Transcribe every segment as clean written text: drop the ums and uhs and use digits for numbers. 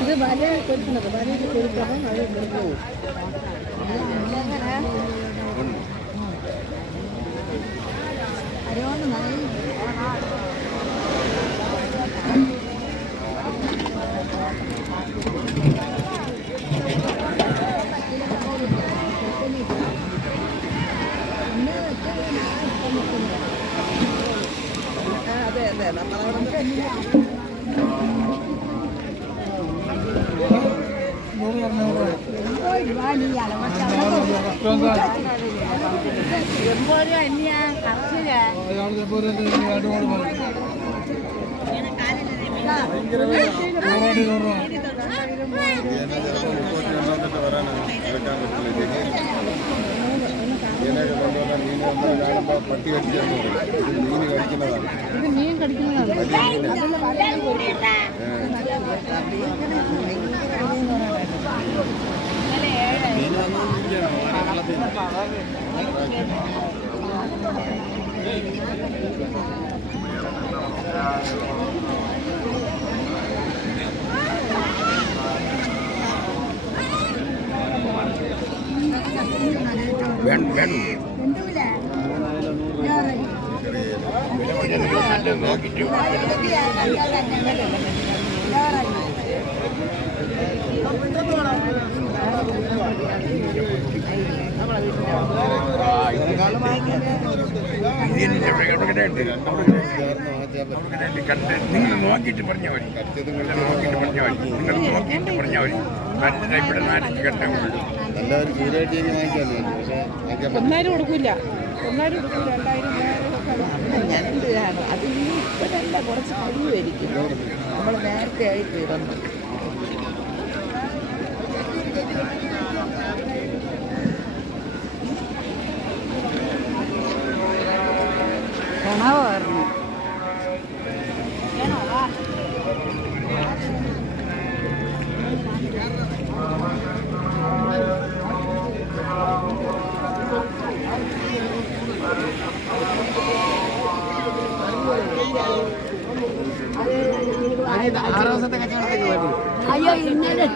ഇത് വല കൊടുക്കുന്നത് വലയിൽ കൊടുക്കണം അത് കൊടുക്കും അതെ അതെ നമ്മളവിടെ പട്ടി കടിക്കുന്നു മീൻ കടിക്കുന്നതാണ് ഇത് മീൻ കടിക്കുന്നതാണ് നിങ്ങൾ നോക്കിയിട്ട് പറഞ്ഞാൽ മതി നിങ്ങൾ നോക്കിയിട്ട് പറഞ്ഞാൽ മതി ഇവിടെ നാട്ടിൽ കണ്ടുള്ളൂ എല്ലാവരും ചൂടായിട്ട് വാങ്ങിക്കാമല്ലോ പക്ഷേ 1000 കൊടുക്കില്ല 1000 കൊടുക്കില്ല 2000 ഞാനെന്താണ് അത് ഇനി ഇപ്പോഴല്ല കുറച്ച് കഴിയുമായിരിക്കും നമ്മൾ നേരത്തെ ആയി തീർന്നു കിണവായിരുന്നു അയ്യോ ഇന്നലെ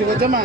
കൊച്ചമ്മ